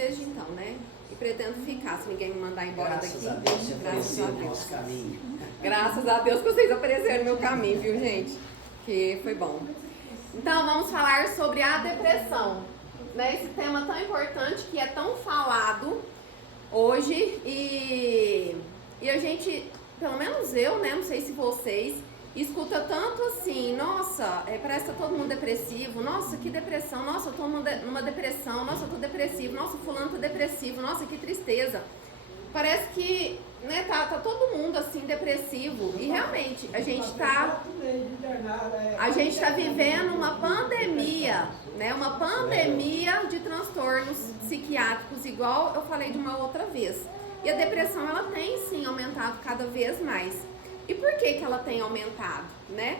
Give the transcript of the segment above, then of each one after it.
desde então, né? E pretendo ficar, se ninguém me mandar embora Graças daqui. A Deus, Graças a Deus. Nosso caminho. Graças a Deus que vocês apareceram no meu caminho, viu, gente? Que foi bom. Então, vamos falar sobre a depressão, né? Esse tema tão importante que é tão falado hoje e a gente, pelo menos eu, né? Não sei se vocês, escuta tanto assim, nossa, parece que tá todo mundo depressivo, nossa, que depressão, nossa, eu tô numa depressão, nossa, eu tô depressivo, nossa, fulano tá depressivo, nossa, que tristeza. Parece que, né, tá todo mundo assim depressivo e realmente a gente tá vivendo uma pandemia, né, uma pandemia de transtornos psiquiátricos, igual eu falei de uma outra vez. E a depressão, ela tem sim aumentado cada vez mais. E por que ela tem aumentado, né?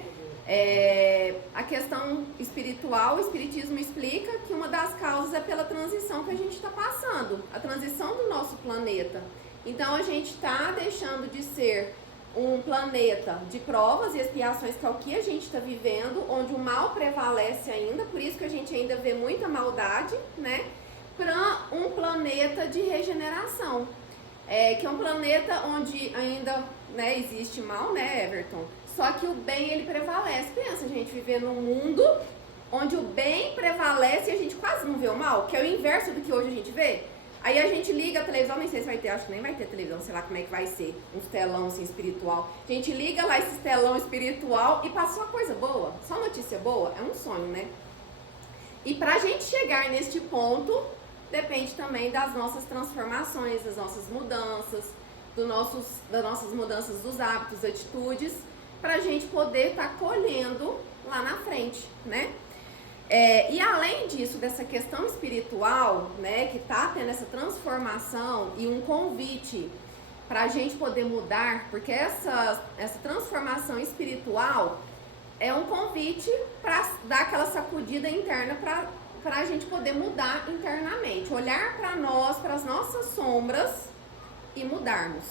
A questão espiritual, o espiritismo explica que uma das causas é pela transição que a gente está passando, a transição do nosso planeta. Então a gente está deixando de ser um planeta de provas e expiações, que é o que a gente está vivendo, onde o mal prevalece ainda, por isso que a gente ainda vê muita maldade, né? Para um planeta de regeneração, que é um planeta onde ainda, né, existe mal, né, Everton? Só que o bem, ele prevalece. Pensa, a gente viver num mundo onde o bem prevalece e a gente quase não vê o mal, que é o inverso do que hoje a gente vê. Aí a gente liga a televisão, nem sei se vai ter, acho que nem vai ter televisão, sei lá como é que vai ser, uns telão assim espiritual. A gente liga lá esse telão espiritual e passa só coisa boa, só notícia boa, é um sonho, né? E pra gente chegar neste ponto, depende também das nossas transformações, das nossas mudanças, das nossas mudanças dos hábitos, atitudes, pra gente poder estar colhendo lá na frente, né? E além disso, dessa questão espiritual, né, que tá tendo essa transformação e um convite para a gente poder mudar, porque essa transformação espiritual é um convite para dar aquela sacudida interna para a gente poder mudar internamente, olhar para nós, para as nossas sombras e mudarmos.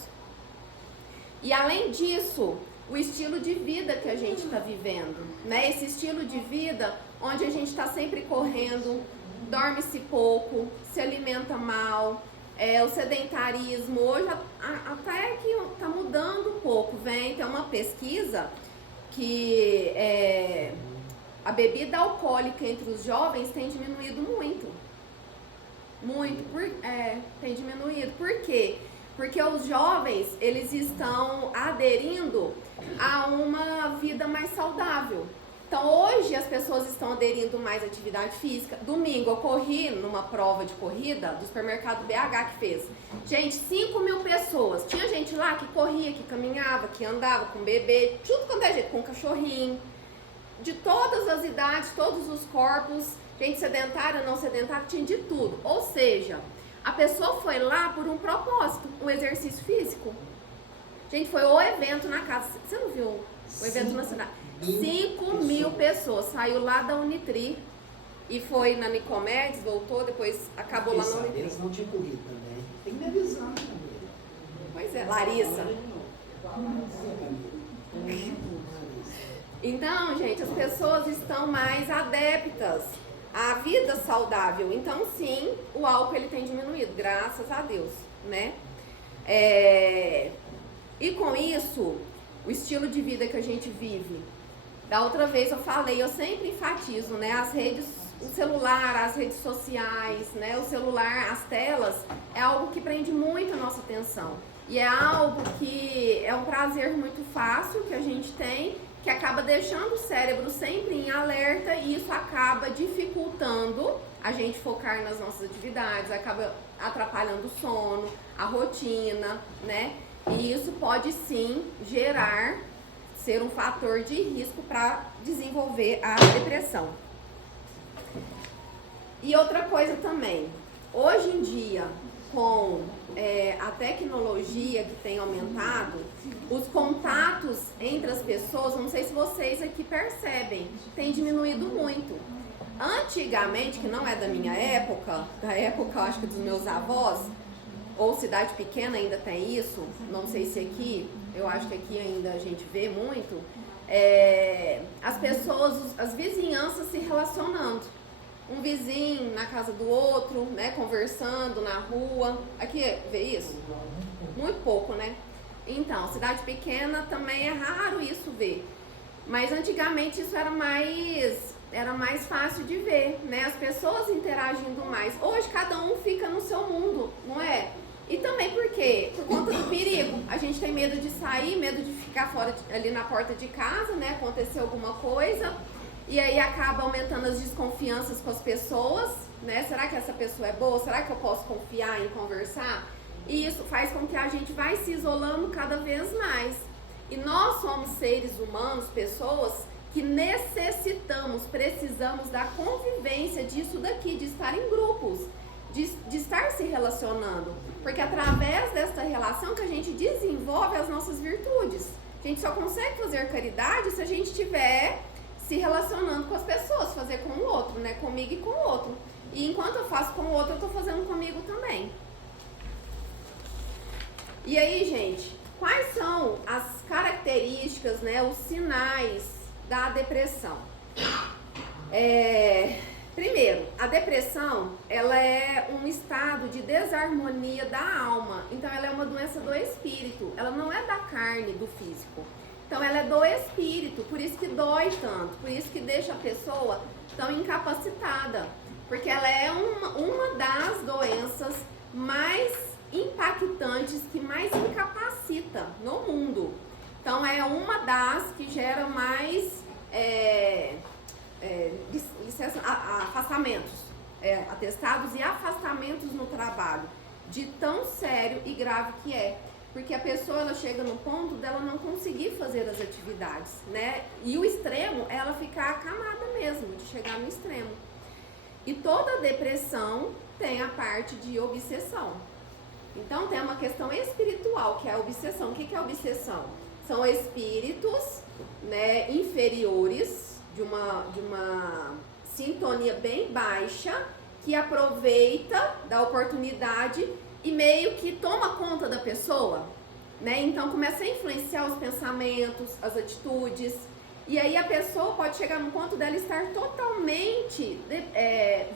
E além disso, o estilo de vida que a gente está vivendo, né? Esse estilo de vida onde a gente está sempre correndo, dorme-se pouco, se alimenta mal, o sedentarismo. Hoje até que está mudando um pouco, tem uma pesquisa que a bebida alcoólica entre os jovens tem diminuído muito. Tem diminuído. Por quê? Porque os jovens, eles estão aderindo a uma vida mais saudável. Então, hoje as pessoas estão aderindo mais à atividade física. Domingo eu corri numa prova de corrida do supermercado BH que fez. Gente, 5.000 pessoas. Tinha gente lá que corria, que caminhava, que andava com bebê, tudo quanto é jeito, com cachorrinho. De todas as idades, todos os corpos, gente sedentária, não sedentária, tinha de tudo. Ou seja, a pessoa foi lá por um propósito, um exercício físico. Gente, foi o evento na casa. Você não viu o evento na cidade? 5.000 pessoas. Saiu lá da Unitri e foi na Nicomedes, voltou, depois acabou lá na Unitri. Eles não tinham corrido também. Tem que me avisar também. Pois é, Larissa. Então, gente, as pessoas estão mais adeptas à vida saudável. Então, sim, o álcool ele tem diminuído, graças a Deus, né? E com isso, o estilo de vida que a gente vive. Da outra vez eu falei, eu sempre enfatizo, né? As redes, o celular, as redes sociais, né? O celular, as telas, é algo que prende muito a nossa atenção. E é algo que é um prazer muito fácil que a gente tem, que acaba deixando o cérebro sempre em alerta e isso acaba dificultando a gente focar nas nossas atividades, acaba atrapalhando o sono, a rotina, né? E isso pode sim ser um fator de risco para desenvolver a depressão. E outra coisa também, hoje em dia, com a tecnologia que tem aumentado, os contatos entre as pessoas, não sei se vocês aqui percebem, tem diminuído muito. Antigamente, que não é da minha época, da época, acho que dos meus avós, ou cidade pequena ainda tem isso, não sei se aqui, eu acho que aqui ainda a gente vê muito, as pessoas, as vizinhanças se relacionando. um vizinho na casa do outro, né, conversando na rua. Aqui, vê isso? Muito pouco, né? Então, cidade pequena também é raro isso ver. Mas antigamente isso era mais fácil de ver, né? As pessoas interagindo mais. Hoje cada um fica no seu mundo, não é? E também porque, por conta do perigo, a gente tem medo de sair, medo de ficar fora ali na porta de casa, né? Acontecer alguma coisa. E aí acaba aumentando as desconfianças com as pessoas, né? Será que essa pessoa é boa? Será que eu posso confiar em conversar? E isso faz com que a gente vai se isolando cada vez mais. E nós somos seres humanos, pessoas que precisamos da convivência disso daqui, de estar em grupos, de estar se relacionando. Porque através dessa relação que a gente desenvolve as nossas virtudes. A gente só consegue fazer caridade se a gente estiver se relacionando com as pessoas, fazer com o outro, né? Comigo e com o outro. E enquanto eu faço com o outro, eu estou fazendo comigo também. E aí, gente, quais são as características, né, os sinais da depressão? Primeiro, a depressão, ela é um estado de desarmonia da alma. Então, ela é uma doença do espírito. Ela não é da carne, do físico. Então, ela é do espírito. Por isso que dói tanto. Por isso que deixa a pessoa tão incapacitada. Porque ela é uma das doenças mais impactantes, que mais incapacita no mundo. Então, é uma das que gera mais afastamentos, atestados e afastamentos no trabalho, de tão sério e grave que é. Porque a pessoa, ela chega no ponto dela não conseguir fazer as atividades, né? E o extremo é ela ficar acamada mesmo, de chegar no extremo. E toda depressão tem a parte de obsessão. Então tem uma questão espiritual, que é a obsessão. O que é a obsessão? São espíritos, né, inferiores, de uma sintonia bem baixa, que aproveita da oportunidade e meio que toma conta da pessoa, né? Então começa a influenciar os pensamentos, as atitudes, e aí a pessoa pode chegar no ponto dela estar totalmente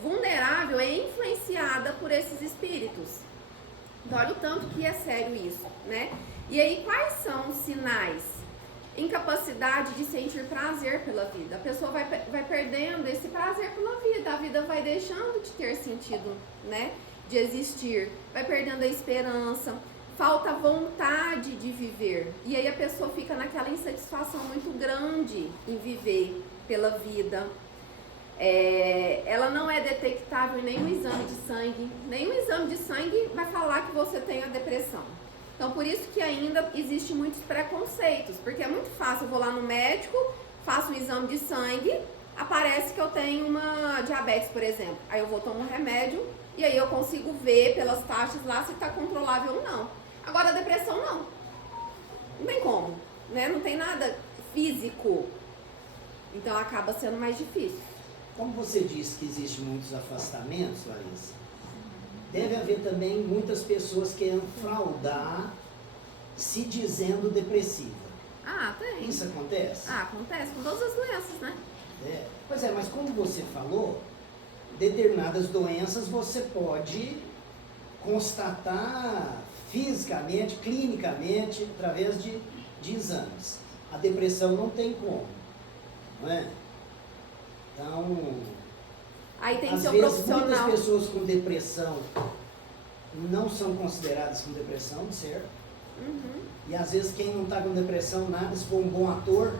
vulnerável e influenciada por esses espíritos. Então olha o tanto que é sério isso, né? E aí quais são os sinais? Incapacidade de sentir prazer pela vida. A pessoa vai perdendo esse prazer pela vida, a vida vai deixando de ter sentido, né? De existir, vai perdendo a esperança, falta vontade de viver. E aí a pessoa fica naquela insatisfação muito grande em viver pela vida. Ela não é detectável em nenhum exame de sangue. Nenhum exame de sangue vai falar que você tem a depressão. Então, por isso que ainda existe muitos preconceitos, porque é muito fácil, eu vou lá no médico, faço um exame de sangue, aparece que eu tenho uma diabetes, por exemplo. Aí eu vou tomar um remédio e aí eu consigo ver pelas taxas lá se está controlável ou não. Agora, a depressão não. Não tem como, né? Não tem nada físico. Então, acaba sendo mais difícil. Como você disse que existem muitos afastamentos, Larissa, deve haver também muitas pessoas querendo fraudar, se dizendo depressiva. Ah, tem. Isso acontece? Ah, acontece com todas as doenças, né? Pois é, mas como você falou, determinadas doenças você pode constatar fisicamente, clinicamente, através de exames. A depressão não tem como, não é? Então, aí tem que às ser um vezes profissional. muitas pessoas com depressão não são consideradas com depressão, certo? Uhum. E às vezes quem não está com depressão, nada, se for um bom ator,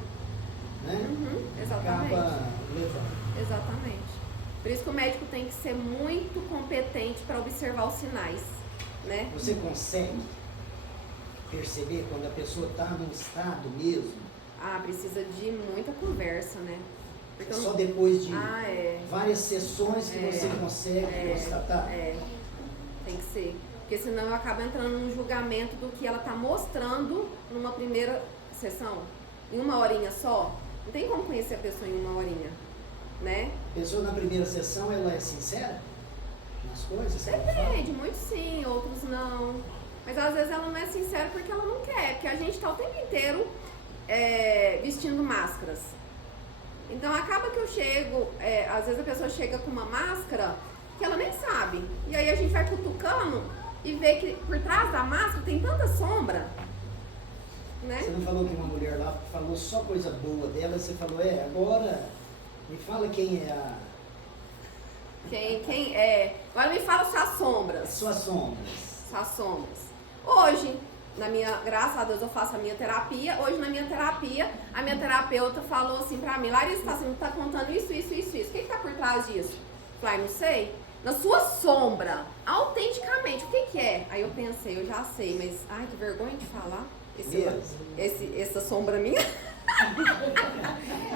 né? Uhum. Exatamente. Acaba levando. Exatamente. Por isso que o médico tem que ser muito competente para observar os sinais, né? Você consegue perceber quando a pessoa está num estado mesmo? Ah, precisa de muita conversa, né? Porque eu não- Só depois de é. várias sessões que você consegue constatar? Tem que ser. Porque senão eu acabo entrando num julgamento do que ela está mostrando numa primeira sessão. Em uma horinha só. Não tem como conhecer a pessoa em uma horinha, né? A pessoa na primeira sessão, ela é sincera nas coisas que ela fala? Depende, muitos sim, outros não. Mas às vezes ela não é sincera porque ela não quer. Porque a gente tá o tempo inteiro vestindo máscaras. Então acaba que eu chego, às vezes a pessoa chega com uma máscara que ela nem sabe. E aí a gente vai cutucando e vê que por trás da máscara tem tanta sombra, né? Você não falou que uma mulher lá falou só coisa boa dela, você falou, agora me fala quem é a... Quem é... Agora me fala suas sombras. Suas sombras. Suas sombras. Hoje, graças a Deus eu faço a minha terapia. Hoje na minha terapia, a minha terapeuta falou assim pra mim, Larissa, você tá contando isso. O que tá por trás disso? Eu falei, não sei. Na sua sombra, autenticamente, o que é? Aí eu pensei, eu já sei, mas ai, que vergonha de falar. Essa sombra minha.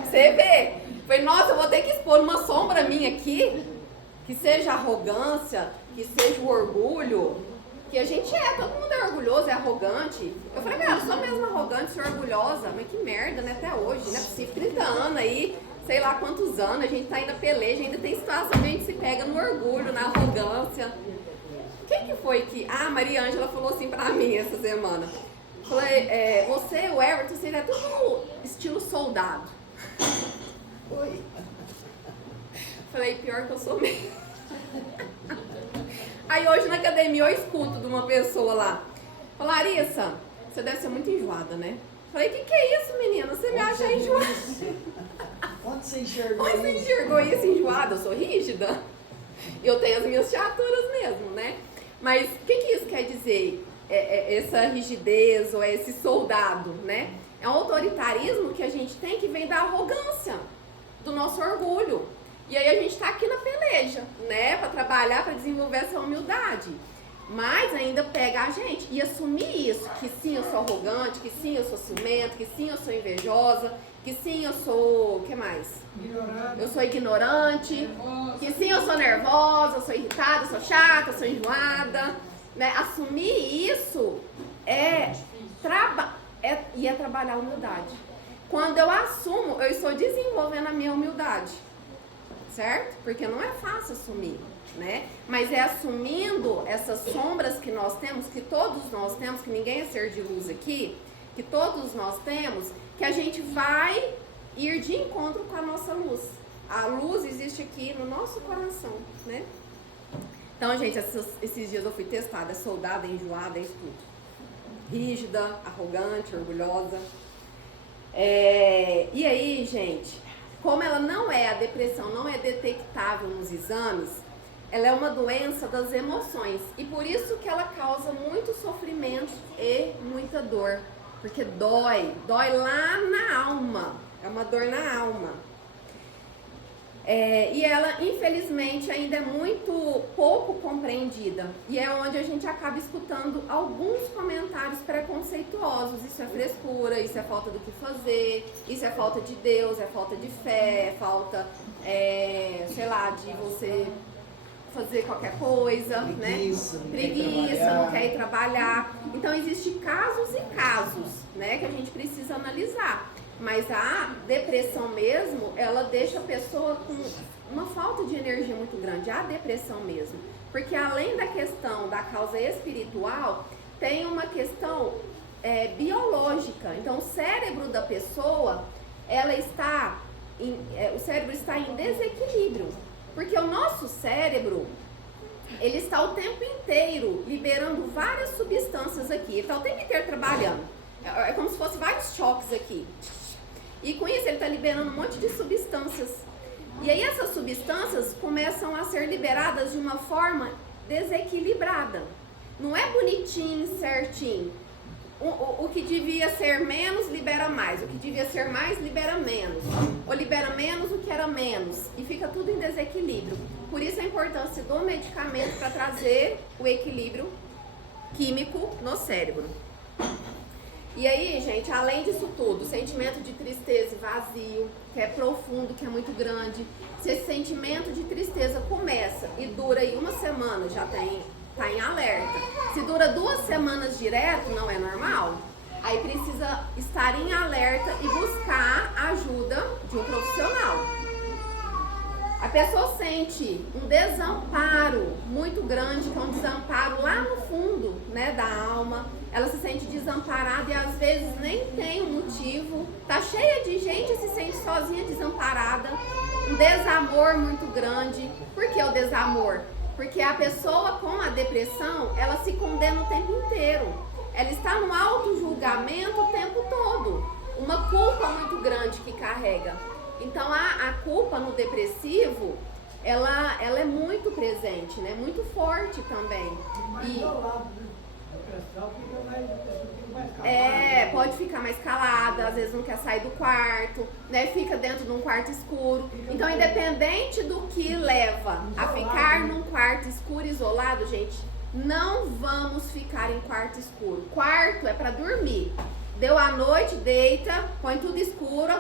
Você vê? Falei, nossa, eu vou ter que expor uma sombra minha aqui, que seja arrogância, que seja o orgulho, que a gente todo mundo é orgulhoso, é arrogante. Eu falei, cara, eu sou mesmo arrogante, sou orgulhosa, mas que merda, né, até hoje, não é possível, 30 anos aí, sei lá quantos anos, a gente tá indo a peleja, ainda tem situação que a gente se pega no orgulho, na arrogância. Quem que foi que... Ah, a Maria Ângela falou assim pra mim essa semana. Falei, você, o Everton, você é tudo estilo soldado. Oi. Falei, pior que eu sou mesmo. Aí hoje na academia eu escuto de uma pessoa lá. Falei, Larissa, você deve ser muito enjoada, né? Falei, que é isso, menina? Você me acha enjoada? Onde você enxergou isso? Onde você enxergou isso, enjoada? Eu sou rígida. Eu tenho as minhas chaturas mesmo, né? Mas o que isso quer dizer? Essa rigidez ou esse soldado, né? É um autoritarismo que a gente tem que vem da arrogância, do nosso orgulho. E aí a gente tá aqui na peleja, né? Pra trabalhar, pra desenvolver essa humildade. Mas ainda pega a gente e assumir isso, que sim, eu sou arrogante, que sim, eu sou ciumento, que sim, eu sou invejosa, que sim, eu sou... o que mais? Ignorante. Eu sou ignorante, que sim, eu sou nervosa, eu sou irritada, eu sou chata, eu sou enjoada, né? Assumir isso é trabalhar a humildade. Quando eu assumo, eu estou desenvolvendo a minha humildade, certo? Porque não é fácil assumir, né? Mas é assumindo essas sombras que nós temos, que todos nós temos, que ninguém é ser de luz aqui, que todos nós temos, que a gente vai ir de encontro com a nossa luz. A luz existe aqui no nosso coração, né? Então, gente, esses dias eu fui testada, soldada, enjoada, isso tudo. Rígida, arrogante, orgulhosa. E aí, gente, como ela não é, a depressão não é detectável nos exames, ela é uma doença das emoções. E por isso que ela causa muito sofrimento e muita dor. Porque dói lá na alma. É uma dor na alma. E ela, infelizmente, ainda é muito pouco compreendida. E é onde a gente acaba escutando alguns comentários preconceituosos. Isso é frescura, isso é falta do que fazer, isso é falta de Deus, é falta de fé, é falta, sei lá, de você fazer qualquer coisa, preguiça, né? Preguiça, não quer ir trabalhar. Então, existem casos e casos, né, que a gente precisa analisar. Mas a depressão mesmo, ela deixa a pessoa com uma falta de energia muito grande, a depressão mesmo. Porque além da questão da causa espiritual, tem uma questão biológica. Então o cérebro da pessoa, o cérebro está em desequilíbrio. Porque o nosso cérebro, ele está o tempo inteiro liberando várias substâncias aqui. Ele está o tempo inteiro trabalhando. É como se fosse vários choques aqui. E com isso ele está liberando um monte de substâncias. E aí essas substâncias começam a ser liberadas de uma forma desequilibrada. Não é bonitinho, certinho. O que devia ser menos, libera mais. O que devia ser mais, libera menos. Ou libera menos o que era menos. E fica tudo em desequilíbrio. Por isso a importância do medicamento para trazer o equilíbrio químico no cérebro. E aí, gente, além disso tudo, o sentimento de tristeza e vazio, que é profundo, que é muito grande. Se esse sentimento de tristeza começa e dura aí uma semana, já tá em alerta. Se dura 2 semanas direto, não é normal. Aí precisa estar em alerta e buscar a ajuda de um profissional. A pessoa sente um desamparo muito grande, que é um desamparo lá no fundo, né, da alma, ela se sente desamparada e às vezes nem tem um motivo, tá cheia de gente e se sente sozinha, desamparada, um desamor muito grande. Por que o desamor? Porque a pessoa com a depressão, ela se condena o tempo inteiro, ela está no auto-julgamento o tempo todo, uma culpa muito grande que carrega. Então a culpa no depressivo, ela é muito presente, né? Muito forte também. E pode ficar mais calada, às vezes não quer sair do quarto, né? Fica dentro de um quarto escuro. Então, independente do que leva a ficar num quarto escuro, isolado, gente, não vamos ficar em quarto escuro. Quarto é para dormir. Deu a noite, deita, põe tudo escuro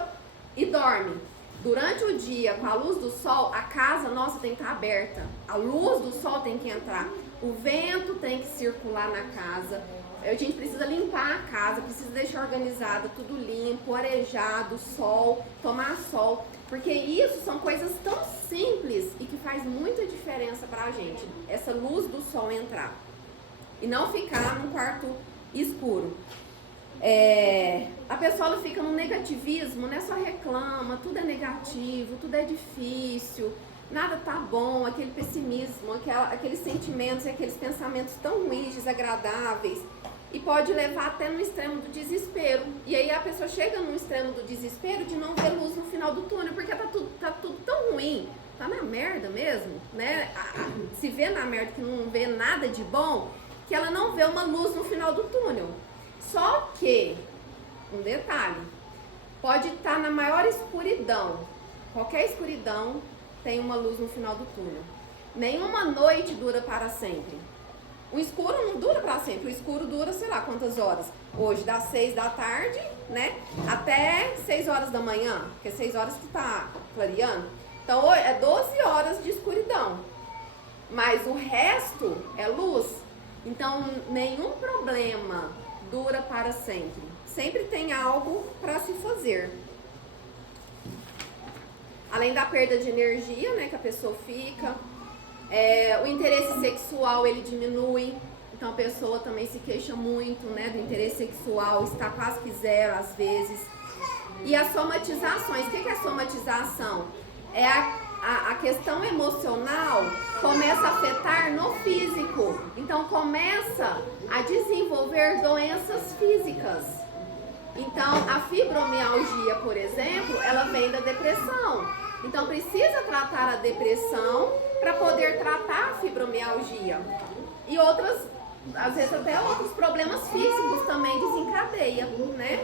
e dorme. Durante o dia, com a luz do sol, a casa nossa tem que estar aberta. A luz do sol tem que entrar. O vento tem que circular na casa. A gente precisa limpar a casa, precisa deixar organizada, tudo limpo, arejado, sol, tomar sol. Porque isso são coisas tão simples e que faz muita diferença pra gente. Essa luz do sol entrar. E não ficar num quarto escuro. A pessoa ela fica no negativismo, né? Só reclama, tudo é negativo, tudo é difícil, nada tá bom, aquele pessimismo, aqueles sentimentos e aqueles pensamentos tão ruins, desagradáveis, e pode levar até no extremo do desespero. E aí a pessoa chega no extremo do desespero de não ver luz no final do túnel, porque tá tudo tão ruim, tá na merda mesmo, né? Se vê na merda que não vê nada de bom, que ela não vê uma luz no final do túnel. Só que, um detalhe, pode estar na maior escuridão, qualquer escuridão tem uma luz no final do túnel. Nenhuma noite dura para sempre. O escuro não dura para sempre, o escuro dura sei lá quantas horas. Hoje das 6 da tarde, né, até 6 horas da manhã, porque 6 horas que tá clareando. Então é 12 horas de escuridão, mas o resto é luz. Então nenhum problema dura para sempre. Sempre tem algo para se fazer. Além da perda de energia, né, que a pessoa fica, o interesse sexual ele diminui. Então a pessoa também se queixa muito, né, do interesse sexual, está quase que zero às vezes. E as somatizações. O que é a somatização? É a questão emocional começa a afetar no físico. Então começa a desenvolver doenças físicas. Então a fibromialgia, por exemplo, ela vem da depressão. Então precisa tratar a depressão para poder tratar a fibromialgia. E outras, às vezes até outros problemas físicos também desencadeia, né?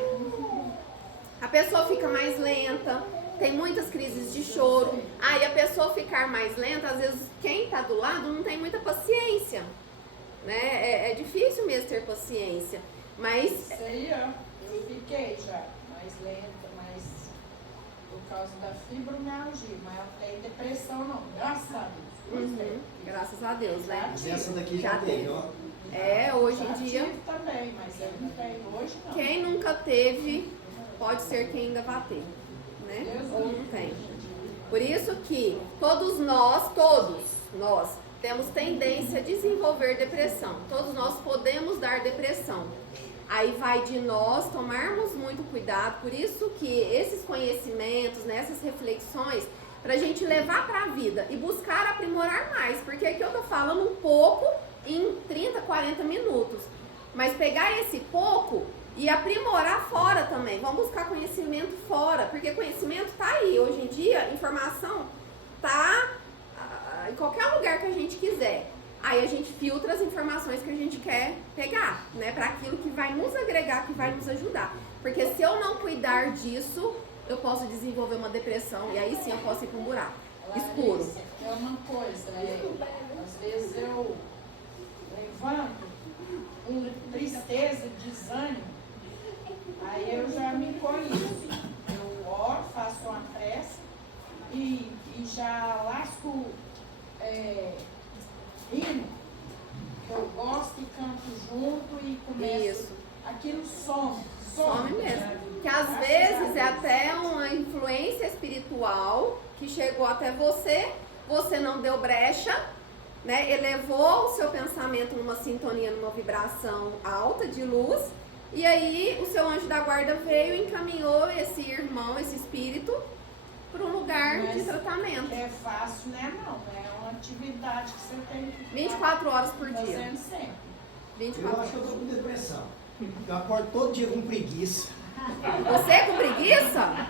A pessoa fica mais lenta, tem muitas crises de choro. Aí a pessoa ficar mais lenta, às vezes quem está do lado não tem muita paciência, né? É difícil mesmo ter paciência, mas... Isso aí, ó, eu fiquei já mais lenta, mas por causa da fibromialgia, mas eu tenho depressão não, graças a Deus. Graças a Deus, né? Mas essa daqui já teve, ó. Hoje em Já dia... tive também, mas eu não tenho hoje não. Quem nunca teve, pode ser que ainda vá ter, né? Ou não tem. Por isso que todos nós temos tendência a desenvolver depressão. Todos nós podemos dar depressão. Aí vai de nós tomarmos muito cuidado. Por isso que esses conhecimentos, né, essas reflexões, pra gente levar pra vida e buscar aprimorar mais. Porque aqui eu tô falando um pouco em 30, 40 minutos. Mas pegar esse pouco e aprimorar fora também. Vamos buscar conhecimento fora, porque conhecimento tá aí. Hoje em dia, informação tá em qualquer lugar que a gente quiser. Aí a gente filtra as informações que a gente quer pegar, né? Para aquilo que vai nos agregar, que vai nos ajudar. Porque se eu não cuidar disso, eu posso desenvolver uma depressão e aí sim eu posso ir para um buraco escuro. É uma coisa, às vezes eu levanto com tristeza, desânimo, aí eu já me conheço. Eu oro, faço uma prece e já lasco hino, que eu gosto e canto junto e começo. Isso. Aquilo some mesmo. Que às vezes é até uma influência espiritual que chegou até você, você não deu brecha né? Elevou o seu pensamento numa sintonia, numa vibração alta de luz, e aí o seu anjo da guarda veio e encaminhou esse irmão, esse espírito, para um lugar de Mas tratamento. é fácil, né? Não, é uma atividade que você tem que 24 horas por dia. fazendo sempre. Eu 24 acho que eu horas. tô com depressão. Eu acordo todo dia com preguiça. Você é com preguiça?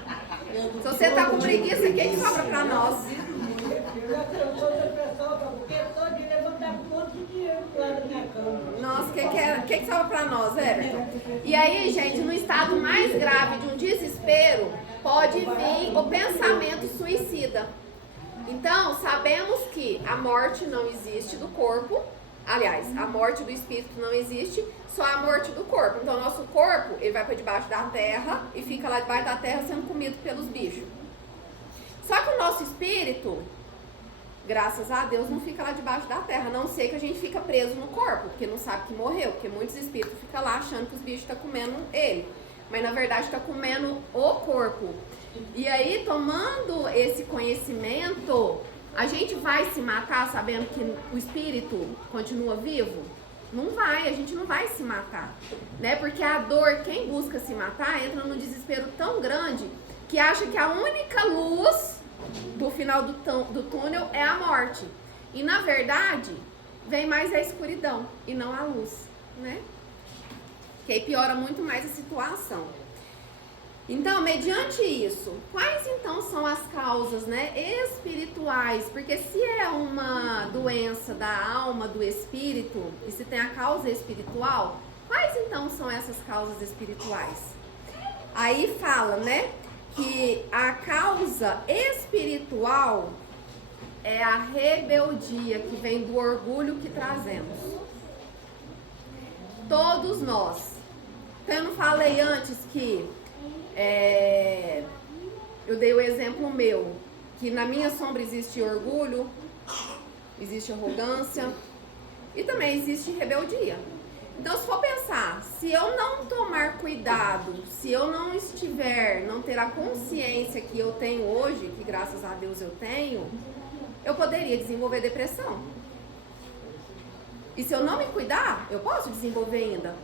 Se você tá com preguiça, o que sobra pra nós? Eu sou depressão, porque todo dia levantar com um monte de dinheiro lá da minha cama. Nossa, o que sobra pra nós, Everton? E aí, gente, no estado mais grave de um desespero, pode vir o pensamento suicida. Então, sabemos que a morte não existe do corpo. Aliás, a morte do espírito não existe, só a morte do corpo. Então, nosso corpo, ele vai para debaixo da terra e fica lá debaixo da terra sendo comido pelos bichos. Só que o nosso espírito, graças a Deus, não fica lá debaixo da terra, a não ser que a gente fica preso no corpo, porque não sabe que morreu, porque muitos espíritos ficam lá achando que os bichos estão comendo ele, mas na verdade está comendo o corpo. E aí, tomando esse conhecimento, a gente vai se matar sabendo que o espírito continua vivo? Não vai, a gente não vai se matar, né? Porque a dor, quem busca se matar, entra num desespero tão grande que acha que a única luz do final do túnel é a morte. E na verdade, vem mais a escuridão e não a luz, né? Que aí piora muito mais a situação. Então, mediante isso, quais então são as causas, né, espirituais? Porque se é uma doença da alma, do espírito, e se tem a causa espiritual, quais então são essas causas espirituais? Aí fala, né, que a causa espiritual é a rebeldia que vem do orgulho que trazemos. Todos nós. Então, eu não falei antes que eu dei o exemplo meu, que na minha sombra existe orgulho, existe arrogância e também existe rebeldia. Então, se for pensar, se eu não tomar cuidado, se eu não ter a consciência que eu tenho hoje, que graças a Deus eu tenho, eu poderia desenvolver depressão. E se eu não me cuidar, eu posso desenvolver ainda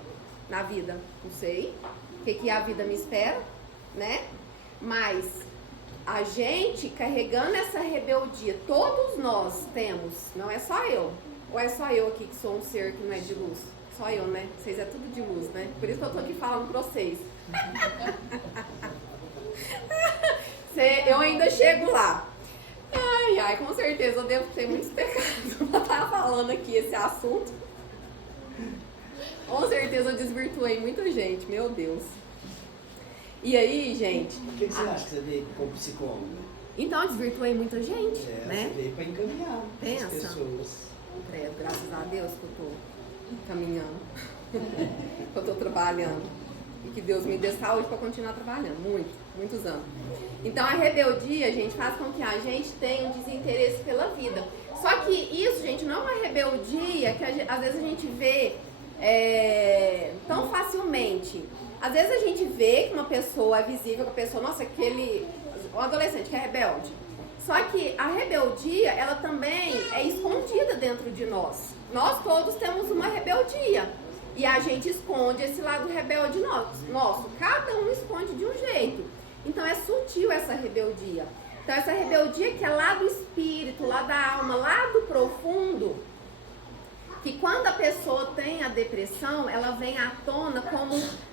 na vida. Não sei o que a vida me espera, né? Mas a gente carregando essa rebeldia, todos nós temos, não é só eu. Ou é só eu aqui que sou um ser que não é de luz? Só eu, né? Vocês é tudo de luz, né? Por isso que eu tô aqui falando pra vocês. Eu ainda chego lá. Ai, com certeza eu devo ter muitos pecados pra estar falando aqui esse assunto. Com certeza eu desvirtuei muita gente, meu Deus. E aí, gente... Por que você acha que você veio como psicóloga? Então, eu desvirtuei muita gente, né? Você veio para encaminhar as pessoas. Credo, graças a Deus que eu tô caminhando, que eu tô trabalhando. E que Deus me dê saúde para continuar trabalhando, muitos anos. Então, a rebeldia, gente, faz com que a gente tenha um desinteresse pela vida. Só que isso, gente, não é uma rebeldia que às vezes a gente vê tão facilmente. Às vezes a gente vê que uma pessoa é visível, que a pessoa, nossa, um adolescente que é rebelde. Só que a rebeldia, ela também é escondida dentro de nós. Nós todos temos uma rebeldia. E a gente esconde esse lado rebelde nosso. Cada um esconde de um jeito. Então é sutil essa rebeldia. Então essa rebeldia que é lá do espírito, lá da alma, lá do profundo, que quando a pessoa tem a depressão, ela vem à tona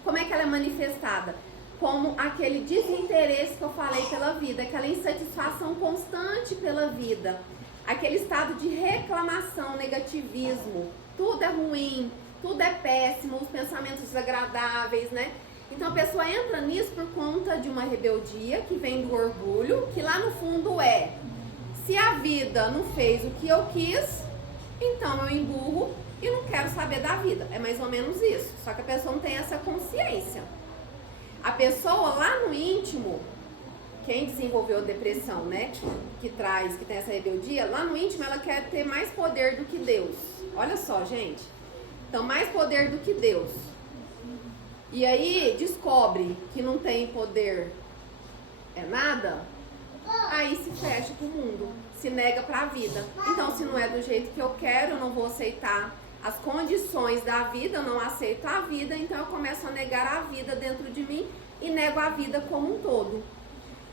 como é que ela é manifestada? Como aquele desinteresse que eu falei pela vida, aquela insatisfação constante pela vida, aquele estado de reclamação, negativismo, tudo é ruim, tudo é péssimo, os pensamentos desagradáveis, né? Então a pessoa entra nisso por conta de uma rebeldia que vem do orgulho, que lá no fundo se a vida não fez o que eu quis, então eu emburro e não quero saber da vida. É mais ou menos isso. Só que a pessoa não tem essa consciência. A pessoa lá no íntimo, quem desenvolveu a depressão, né? Que tem essa rebeldia, lá no íntimo ela quer ter mais poder do que Deus. Olha só, gente. Então, mais poder do que Deus. E aí descobre que não tem poder nada, aí se fecha pro mundo, se nega para a vida. Então, se não é do jeito que eu quero, eu não vou aceitar as condições da vida, eu não aceito a vida, então eu começo a negar a vida dentro de mim e nego a vida como um todo.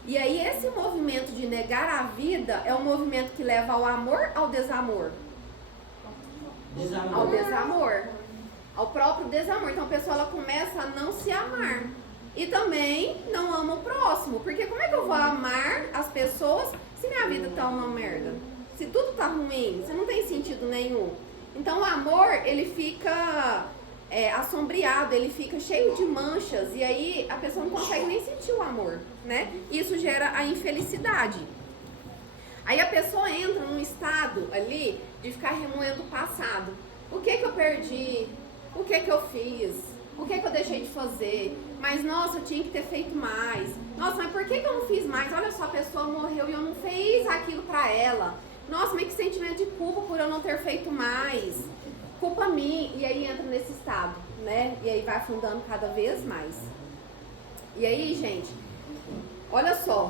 E aí esse movimento de negar a vida é um movimento que leva ao amor, ao desamor? Desamor. Ao desamor. Ao próprio desamor. Então a pessoa ela começa a não se amar. E também não ama o próximo. Porque como é que eu vou amar as pessoas se minha vida tá uma merda? Se tudo tá ruim, se não tem sentido nenhum. Então o amor, ele fica assombreado, ele fica cheio de manchas. E aí a pessoa não consegue nem sentir o amor, né? Isso gera a infelicidade. Aí a pessoa entra num estado ali de ficar remoendo o passado. O que eu perdi? O que eu fiz? O que eu deixei de fazer? Mas nossa, eu tinha que ter feito mais. Nossa, mas por que eu não fiz mais? Olha só, a pessoa morreu e eu não fiz aquilo pra ela. Nossa, mas que sentimento de culpa por eu não ter feito mais. Culpa minha. E aí entra nesse estado, né? E aí vai afundando cada vez mais. E aí, gente, olha só,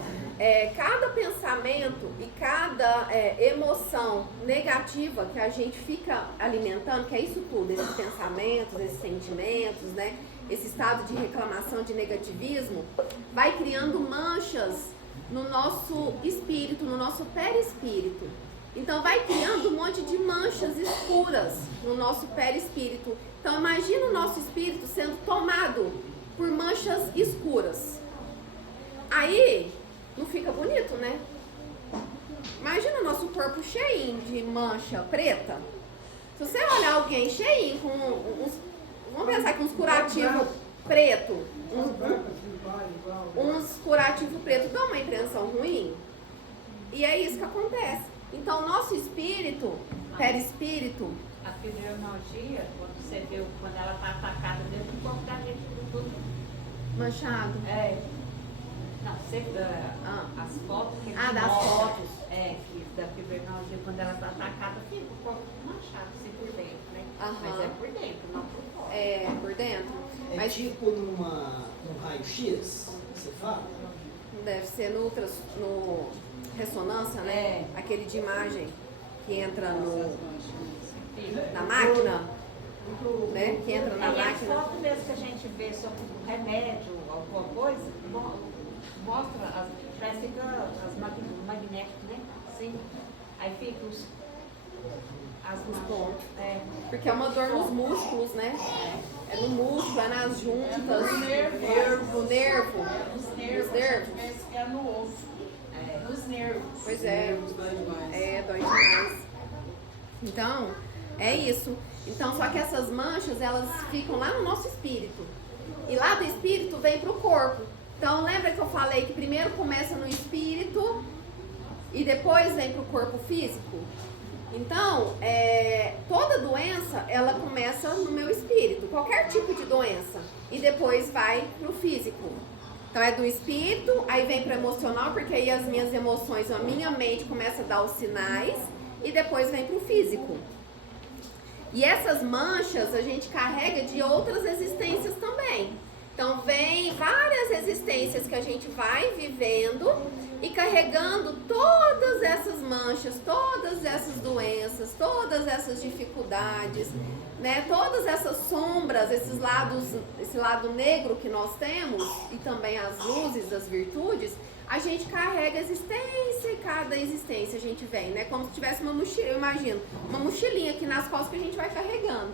cada pensamento e cada emoção negativa que a gente fica alimentando, que é isso tudo, esses pensamentos, esses sentimentos, né? Esse estado de reclamação, de negativismo, vai criando manchas no nosso espírito, no nosso perispírito. Então vai criando um monte de manchas escuras no nosso perispírito. Então imagina o nosso espírito sendo tomado por manchas escuras. Aí não fica bonito, né? Imagina o nosso corpo cheinho de mancha preta. Se você olhar alguém cheinho com uns, vamos pensar que uns curativos preto, uns curativos preto dão uma impressão ruim. E é isso que acontece. Então, nosso espírito, perispírito... A fibromialgia, quando você vê, quando ela está atacada dentro do corpo da gente, tudo manchado. Não, você, as fotos que das mostra, fotos. Que da fibromialgia, quando ela está atacada, fica o corpo manchado, assim por dentro, né? Mas é por dentro, não por fora. É, por dentro. É Mas tipo num raio-x, você fala? deve ser no ressonância, né? Aquele de imagem que entra na máquina, né? Que entra na Aí as máquina. fotos mesmo que a gente vê sobre um remédio, alguma coisa, mostra, parece que fica as magnéticas, né? Assim, aí fica as pontos. manchas. Porque é uma dor nos músculos, né? É no músculo, é nas juntas, no nervo. no nervo. Nos nervos. Parece que é no osso. Nos nervos. Pois é. Dói demais. Então, é isso. Então, só que essas manchas, elas ficam lá no nosso espírito. E lá do espírito vem pro corpo. Então, lembra que eu falei que primeiro começa no espírito e depois vem pro corpo físico? Então, toda doença, ela começa no meu espírito. Qualquer tipo de doença. E depois vai pro físico. Então é do espírito, aí vem para o emocional, porque aí as minhas emoções, a minha mente começa a dar os sinais e depois vem para o físico. E essas manchas a gente carrega de outras existências também. Então vem várias existências que a gente vai vivendo e carregando todas essas manchas, todas essas doenças, todas essas dificuldades, né? Todas essas sombras, esse lado negro que nós temos e também as luzes, as virtudes, a gente carrega a existência e cada existência a gente vem, né? Como se tivesse uma mochila, eu imagino, uma mochilinha aqui nas costas que a gente vai carregando.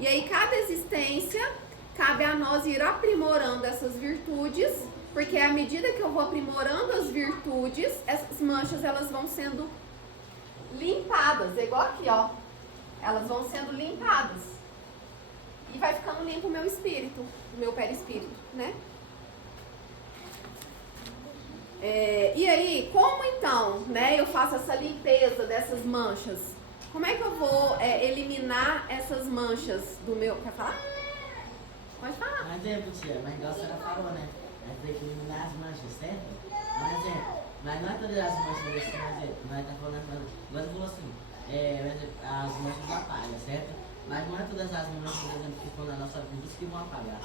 E aí cada existência cabe a nós ir aprimorando essas virtudes, porque à medida que eu vou aprimorando as virtudes, essas manchas elas vão sendo limpadas, igual aqui, ó. Elas vão sendo limpadas. E vai ficando limpo o meu espírito, o meu perispírito, né? E aí, como então, né, eu faço essa limpeza dessas manchas? Como é que eu vou eliminar essas manchas do meu... Quer falar? Pode falar. Um exemplo, tia, mas igual a senhora falou, né? Nós temos que eliminar as manchas, certo? Um exemplo, mas não é todas as manchas desse exemplo. Nós estamos falando, agora falou assim, as manchas apagam, certo? Mas não é todas as manchas, por exemplo, que estão na nossa vida que vão apagar.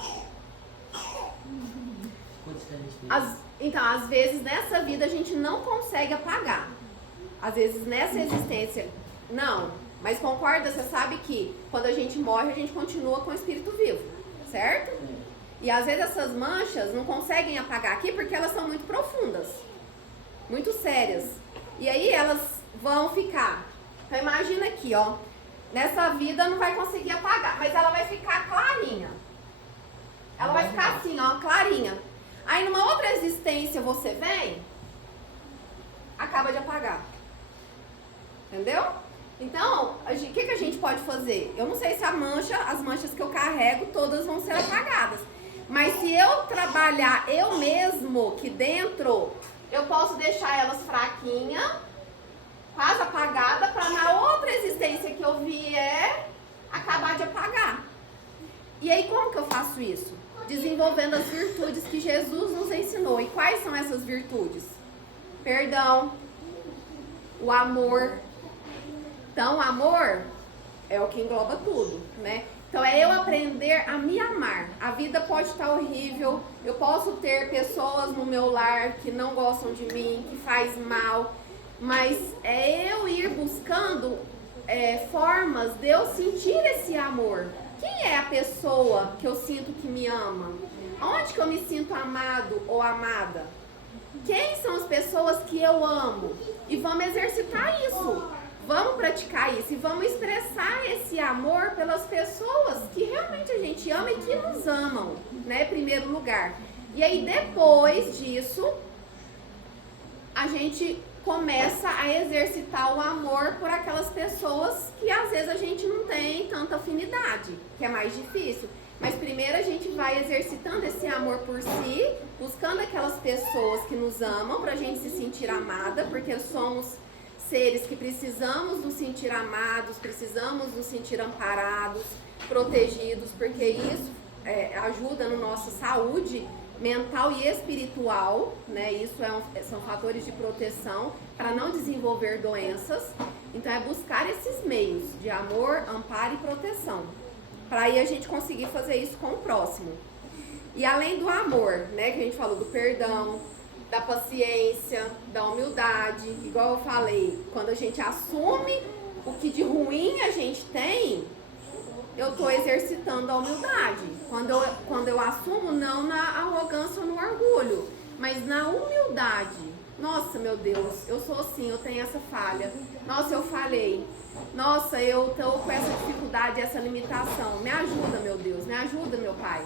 Então, às vezes nessa vida a gente não consegue apagar. às vezes nessa existência, não, mas concorda, você sabe que quando a gente morre, a gente continua com o espírito vivo, certo? E às vezes essas manchas não conseguem apagar aqui porque elas são muito profundas, muito sérias. E aí elas vão ficar. Então imagina aqui, ó, nessa vida não vai conseguir apagar, mas ela vai ficar clarinha. Ela vai ficar assim, ó, clarinha. Aí numa outra existência você vem, acaba de apagar. Entendeu? Então, o que a gente pode fazer? Eu não sei se as manchas que eu carrego, todas vão ser apagadas. Mas se eu trabalhar eu mesmo aqui dentro, eu posso deixar elas fraquinhas, quase apagada, para na outra existência que eu vier, acabar de apagar. E aí como que eu faço isso? Desenvolvendo as virtudes que Jesus nos ensinou. E quais são essas virtudes? Perdão, o amor. Então, o amor é o que engloba tudo, né? Então, é eu aprender a me amar. A vida pode estar horrível, eu posso ter pessoas no meu lar que não gostam de mim, que faz mal, mas é eu ir buscando formas de eu sentir esse amor. Quem é a pessoa que eu sinto que me ama? Onde que eu me sinto amado ou amada? Quem são as pessoas que eu amo? E vamos exercitar isso. Vamos praticar isso e vamos expressar esse amor pelas pessoas que realmente a gente ama e que nos amam, né? Em primeiro lugar. E aí depois disso, a gente começa a exercitar o amor por aquelas pessoas que às vezes a gente não tem tanta afinidade, que é mais difícil. Mas primeiro a gente vai exercitando esse amor por si, buscando aquelas pessoas que nos amam pra gente se sentir amada, porque somos seres que precisamos nos sentir amados, precisamos nos sentir amparados, protegidos, porque isso ajuda na nossa saúde mental e espiritual, né? Isso são fatores de proteção para não desenvolver doenças. Então é buscar esses meios de amor, amparo e proteção, para aí a gente conseguir fazer isso com o próximo. E além do amor, né, que a gente falou do perdão, da paciência, da humildade, igual eu falei, quando a gente assume o que de ruim a gente tem, eu estou exercitando a humildade. Quando eu assumo, não na arrogância ou no orgulho, mas na humildade. Nossa, meu Deus, eu sou assim, eu tenho essa falha. Nossa, eu falhei. Nossa, eu estou com essa dificuldade, essa limitação. Me ajuda, meu Deus, me ajuda, meu Pai,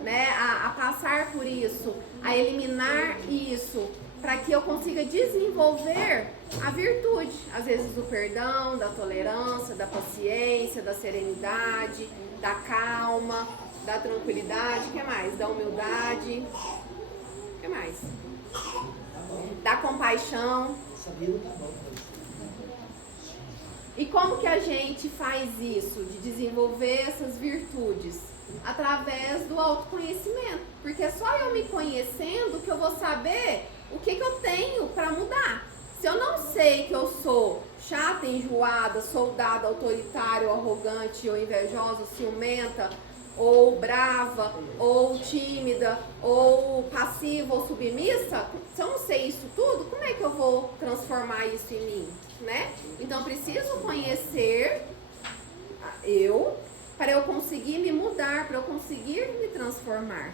né, a passar por isso, a eliminar isso, para que eu consiga desenvolver a virtude, às vezes do perdão, da tolerância, da paciência, da serenidade, da calma, da tranquilidade, o que mais? Da humildade, o que mais? Da compaixão. Essa vida tá bom. E como que a gente faz isso, de desenvolver essas virtudes? Através do autoconhecimento, porque é só eu me conhecendo que eu vou saber o que eu tenho para mudar. Se eu não sei que eu sou chata, enjoada, soldada, autoritária, ou arrogante, ou invejosa, ou ciumenta, ou brava, ou tímida, ou passiva, ou submissa, se eu não sei isso tudo, como é que eu vou transformar isso em mim, né? Então eu preciso conhecer para eu conseguir me mudar, para eu conseguir me transformar.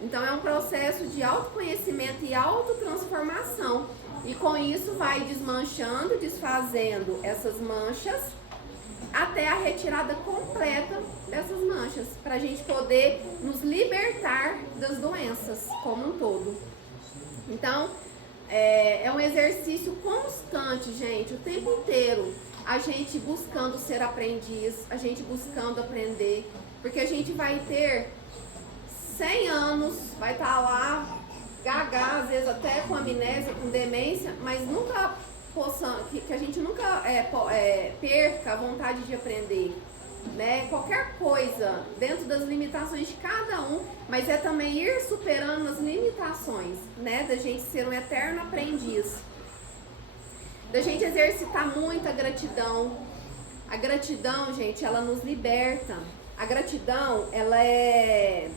Então é um processo de autoconhecimento e autotransformação. E com isso vai desmanchando, desfazendo essas manchas, até a retirada completa dessas manchas, para a gente poder nos libertar das doenças como um todo. Então, é um exercício constante, gente, o tempo inteiro. A gente buscando ser aprendiz, a gente buscando aprender, porque a gente vai ter 100 anos, vai estar lá, gaga, às vezes até com amnésia, com demência, mas nunca que a gente nunca perca a vontade de aprender, né? Qualquer coisa, dentro das limitações de cada um, mas é também ir superando as limitações, né? Da gente ser um eterno aprendiz. Da gente exercitar muita gratidão. A gratidão, gente, ela nos liberta. A gratidão, ela é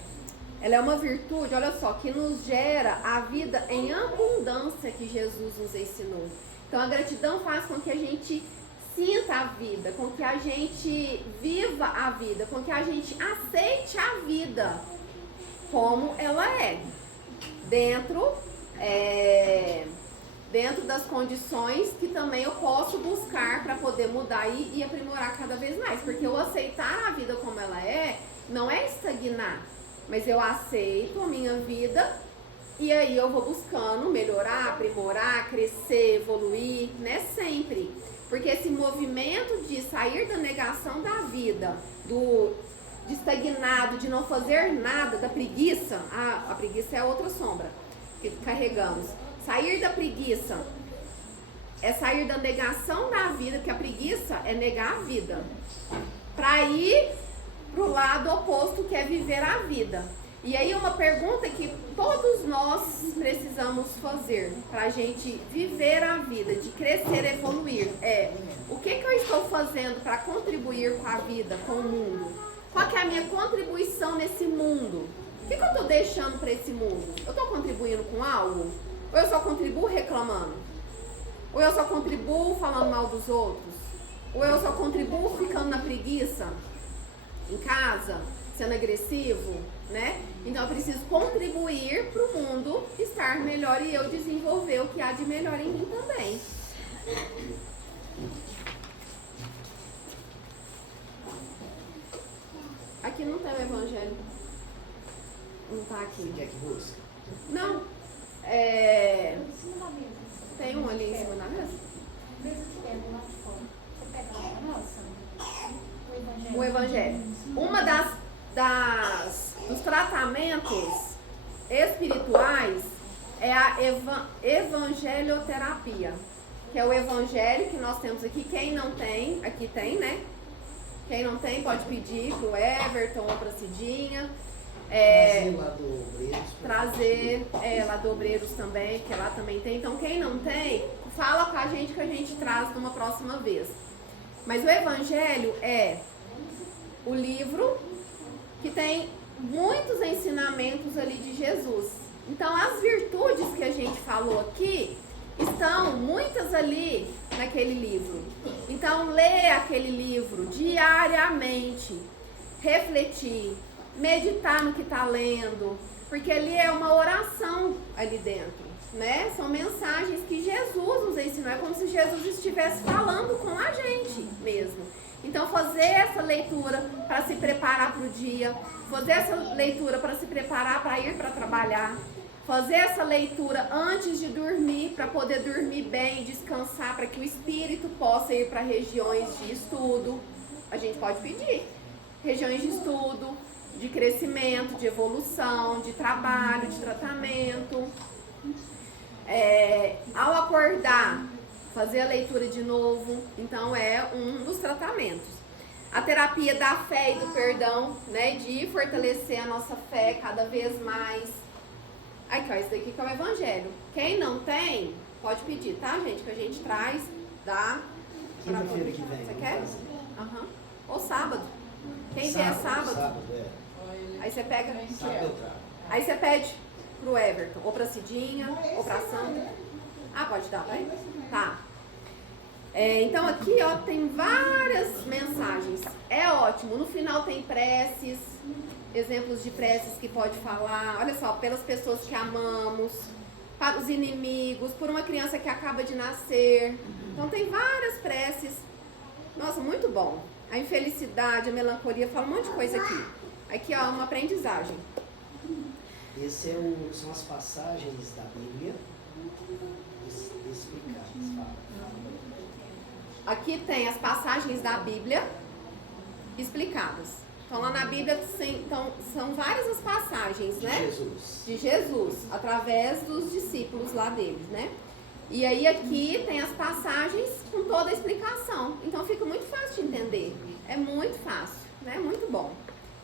uma virtude, olha só, que nos gera a vida em abundância que Jesus nos ensinou. Então a gratidão faz com que a gente sinta a vida, com que a gente viva a vida, com que a gente aceite a vida como ela é, dentro das condições que também eu posso buscar para poder mudar e aprimorar cada vez mais. Porque eu aceitar a vida como ela é, não é estagnar, mas eu aceito a minha vida e aí eu vou buscando melhorar, aprimorar, crescer, evoluir, né? Sempre. Porque esse movimento de sair da negação da vida, de estagnado, de não fazer nada, da preguiça, a preguiça é outra sombra que carregamos. Sair da preguiça é sair da negação da vida, porque a preguiça é negar a vida, para ir pro lado oposto, que é viver a vida. E aí uma pergunta que todos nós precisamos fazer para a gente viver a vida, de crescer e evoluir, é: o que eu estou fazendo para contribuir com a vida, com o mundo? Qual que é a minha contribuição nesse mundo? O que eu estou deixando para esse mundo? Eu estou contribuindo com algo? Ou eu só contribuo reclamando? Ou eu só contribuo falando mal dos outros? Ou eu só contribuo ficando na preguiça, em casa, sendo agressivo, né? Então eu preciso contribuir para o mundo estar melhor e eu desenvolver o que há de melhor em mim também. Aqui não tem o evangelho. Não tá aqui. Você quer que busque? Não. Tem um ali em cima da mesa? O evangelho. Uma dos tratamentos espirituais é a evangelioterapia, que é o evangelho que nós temos aqui. Quem não tem, aqui tem, né? Quem não tem pode pedir pro Everton ou pra Cidinha. Trazer lá do Obreiros. Trazer lá do Obreiros também, que lá também tem. Então quem não tem, fala com a gente que a gente traz numa próxima vez. Mas o evangelho é o livro que tem muitos ensinamentos ali de Jesus. Então as virtudes que a gente falou aqui estão muitas ali naquele livro. Então lê aquele livro diariamente, refletir, meditar no que está lendo, porque ali é uma oração ali dentro, né? São mensagens que Jesus nos ensinou, é como se Jesus estivesse falando com a gente mesmo. Então fazer essa leitura para se preparar para o dia, fazer essa leitura para se preparar para ir para trabalhar, fazer essa leitura antes de dormir para poder dormir bem, descansar, para que o espírito possa ir para regiões de estudo. A gente pode pedir regiões de estudo, de crescimento, de evolução, de trabalho, de tratamento. Ao acordar, fazer a leitura de novo, então é um dos tratamentos. A terapia da fé e do perdão, né, de fortalecer a nossa fé cada vez mais. Aqui, ó, esse daqui que é o evangelho. Quem não tem, pode pedir, tá, gente? Que a gente traz, dá. Quinta-feira que vem. Você quer? Aham. Ou sábado. Quem vier sábado. Sábado, Aí você pega. Sábado eu trago. Aí você pede pro Everton, ou pra Cidinha, ou pra Sandra. Ah, pode dar, vai? Tá. Então aqui, ó, tem várias mensagens. É ótimo. No final tem preces, exemplos de preces que pode falar. Olha só, pelas pessoas que amamos, para os inimigos, por uma criança que acaba de nascer. Então tem várias preces. Nossa, muito bom. A infelicidade, a melancolia, fala um monte de coisa aqui. Aqui, ó, uma aprendizagem. Esse são as passagens da Bíblia explicadas. Fala. Aqui tem as passagens da Bíblia explicadas. Então lá na Bíblia são várias as passagens, né? Jesus. De Jesus, através dos discípulos lá deles, né? E aí aqui tem as passagens com toda a explicação. Então fica muito fácil de entender. É muito fácil, né? Muito bom.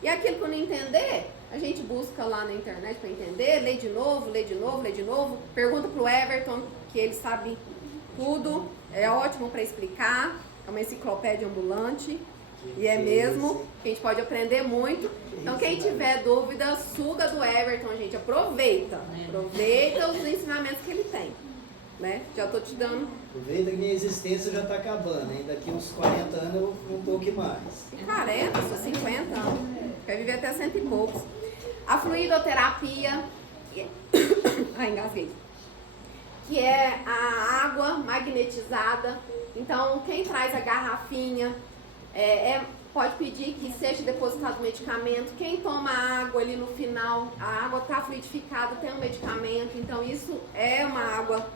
E aquilo que eu não entender, a gente busca lá na internet para entender, lê de novo, lê de novo, lê de novo. Pergunta pro Everton, que ele sabe tudo. É ótimo para explicar. É uma enciclopédia ambulante. E é mesmo, que a gente pode aprender muito. Então quem tiver dúvida, suga do Everton, gente. Aproveita os ensinamentos que ele tem, né? Já tô te dando Aproveita que minha existência já está acabando, hein? Daqui uns 40 anos eu não tô aqui mais. E 40, sou 50 anos. Quer viver até 100 e poucos. A fluidoterapia, ai, engasguei, que é a água magnetizada. Então, quem traz a garrafinha pode pedir que seja depositado o medicamento. Quem toma água ali no final, a água está fluidificada, tem um medicamento. Então, isso é uma água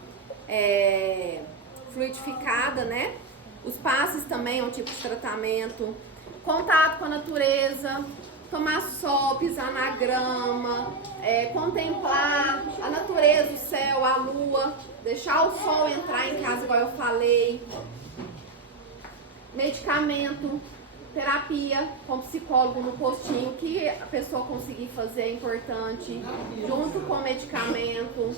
fluidificada, né? Os passes também é um tipo de tratamento. Contato com a natureza, tomar sol, pisar na grama, contemplar a natureza, o céu, a lua, deixar o sol entrar em casa, igual eu falei. Medicamento, terapia com psicólogo no postinho, que a pessoa conseguir fazer é importante, junto com o medicamento.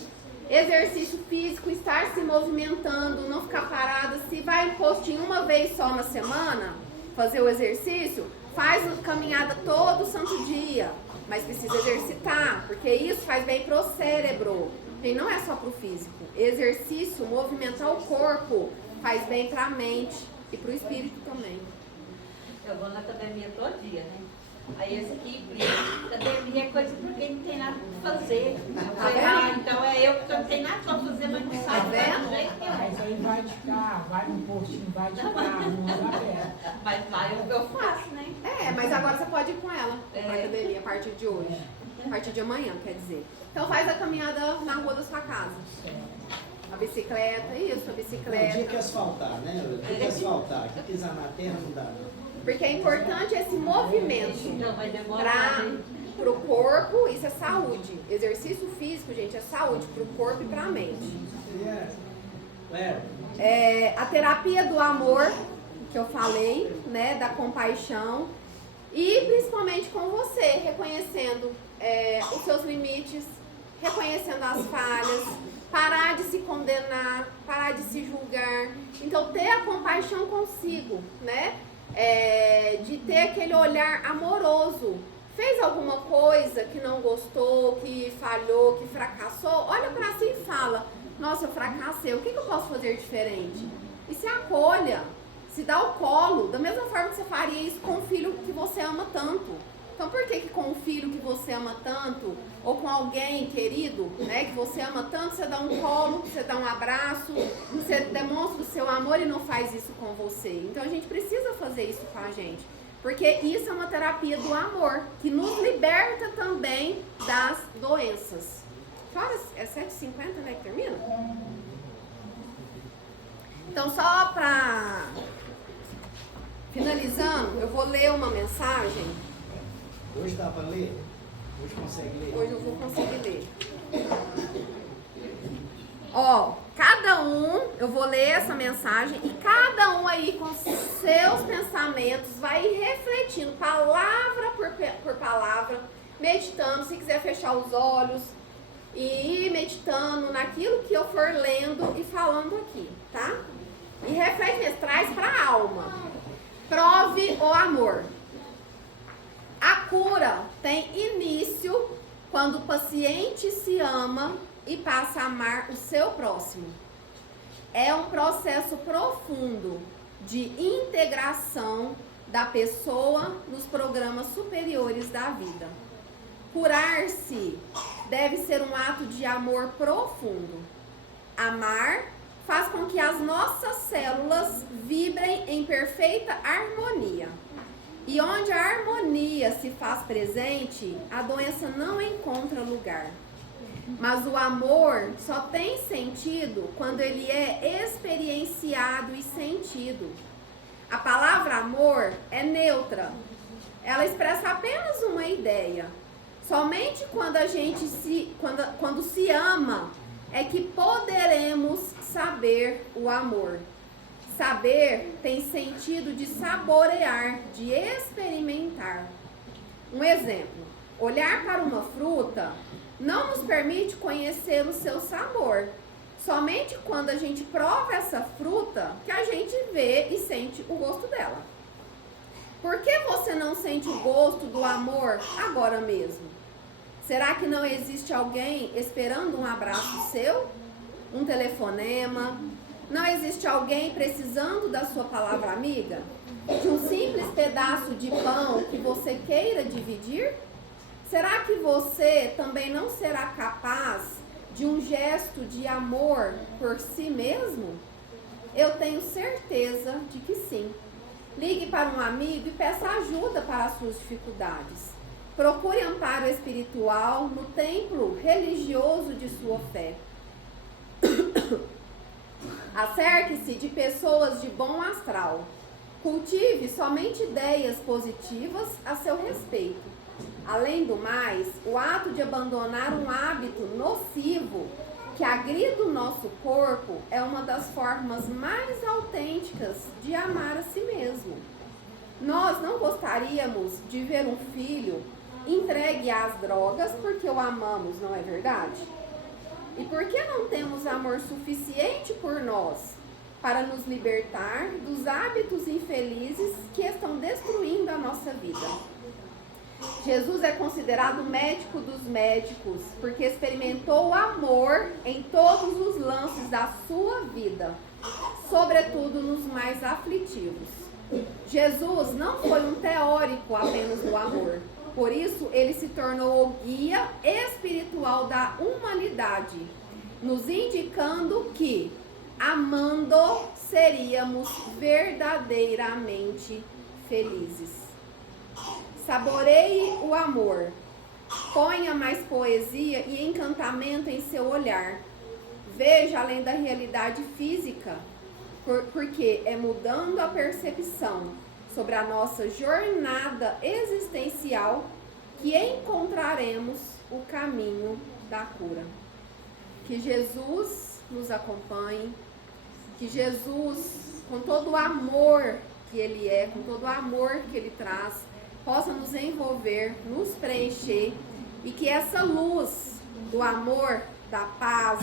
Exercício físico, estar se movimentando, não ficar parada. Se vai no postinho uma vez só na semana, fazer o exercício, faz caminhada todo santo dia, mas precisa exercitar, porque isso faz bem pro cérebro, e não é só pro físico. Exercício, movimentar o corpo, faz bem pra mente e pro espírito também. Eu vou na academia todo dia, né? Aí esse aqui, academia é coisa pra quem não tem nada pra fazer. Então é eu que não tenho nada pra fazer, mas não sabe de jeito nenhum. Mas aí vai de carro, vai no postinho, vai de carro, não anda perto. Mas lá eu faço, né? Mas agora você pode ir com ela pra academia a partir de hoje. A partir de amanhã, quer dizer. Então faz a caminhada na rua da sua casa. A bicicleta, isso, a Não, bicicleta. tinha que asfaltar, né? Tinha que asfaltar. Que pisar na terra não dá, não. Porque é importante esse movimento Não, vai demorar. pro corpo, isso é saúde. Exercício físico, gente, é saúde pro corpo e pra mente. A terapia do amor, que eu falei, né, da compaixão, e principalmente com você, reconhecendo os seus limites, reconhecendo as falhas, parar de se condenar, parar de se julgar. Então, ter a compaixão consigo, né? De ter aquele olhar amoroso. Fez alguma coisa que não gostou, que falhou, que fracassou, olha pra si e fala: nossa, eu fracassei, o que eu posso fazer diferente? E se acolha, se dá o colo, da mesma forma que você faria isso com o filho que você ama tanto. Então por que com o filho que você ama tanto, ou com alguém querido, né, que você ama tanto, você dá um colo, você dá um abraço, você demonstra o seu amor e não faz isso com você? Então a gente precisa fazer isso com a gente, porque isso é uma terapia do amor, que nos liberta também das doenças. Que horas? É 7h50, né, que termina? Então só pra finalizando, eu vou ler uma mensagem. Hoje dá para ler? Hoje consegue ler? Hoje eu vou conseguir ler. Ó, cada um, eu vou ler essa mensagem e cada um aí com seus pensamentos vai refletindo palavra por palavra, meditando. Se quiser fechar os olhos e ir meditando naquilo que eu for lendo e falando aqui, tá? E reflete mesmo, traz pra alma. Prove o amor. A cura tem início quando o paciente se ama e passa a amar o seu próximo. É um processo profundo de integração da pessoa nos programas superiores da vida. Curar-se deve ser um ato de amor profundo. Amar faz com que as nossas células vibrem em perfeita harmonia. E onde a harmonia se faz presente, a doença não encontra lugar. Mas o amor só tem sentido quando ele é experienciado e sentido. A palavra amor é neutra. Ela expressa apenas uma ideia. Somente quando a gente quando se ama é que poderemos saber o amor. Saber tem sentido de saborear, de experimentar. Um exemplo: olhar para uma fruta não nos permite conhecer o seu sabor. Somente quando a gente prova essa fruta que a gente vê e sente o gosto dela. Por que você não sente o gosto do amor agora mesmo? Será que não existe alguém esperando um abraço seu? Um telefonema? Não existe alguém precisando da sua palavra amiga? De um simples pedaço de pão que você queira dividir? Será que você também não será capaz de um gesto de amor por si mesmo? Eu tenho certeza de que sim. Ligue para um amigo e peça ajuda para as suas dificuldades. Procure amparo espiritual no templo religioso de sua fé. Acerque-se de pessoas de bom astral. Cultive somente ideias positivas a seu respeito. Além do mais, o ato de abandonar um hábito nocivo que agride o nosso corpo é uma das formas mais autênticas de amar a si mesmo. Nós não gostaríamos de ver um filho entregue às drogas porque o amamos, não é verdade? E por que não temos amor suficiente por nós para nos libertar dos hábitos infelizes que estão destruindo a nossa vida? Jesus é considerado o médico dos médicos porque experimentou o amor em todos os lances da sua vida, sobretudo nos mais aflitivos. Jesus não foi um teórico apenas do amor, por isso ele se tornou o guia espiritual da humanidade, nos indicando que, amando, seríamos verdadeiramente felizes. Saboreie o amor. Ponha mais poesia e encantamento em seu olhar. Veja além da realidade física, porque é mudando a percepção sobre a nossa jornada existencial que encontraremos o caminho da cura. Que Jesus nos acompanhe, que Jesus, com todo o amor que Ele é, com todo o amor que Ele traz, possa nos envolver, nos preencher e que essa luz do amor, da paz,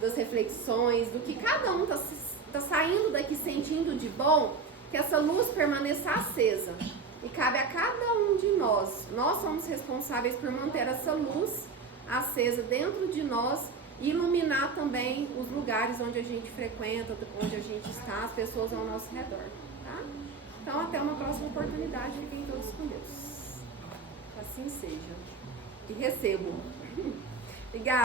das reflexões, do que cada um está saindo daqui sentindo de bom, que essa luz permaneça acesa. E cabe a cada um de nós. Nós somos responsáveis por manter essa luz acesa dentro de nós e iluminar também os lugares onde a gente frequenta, onde a gente está, as pessoas ao nosso redor. Tá? Então, até uma próxima oportunidade. Fiquem todos com Deus. Assim seja. E recebam. Obrigada.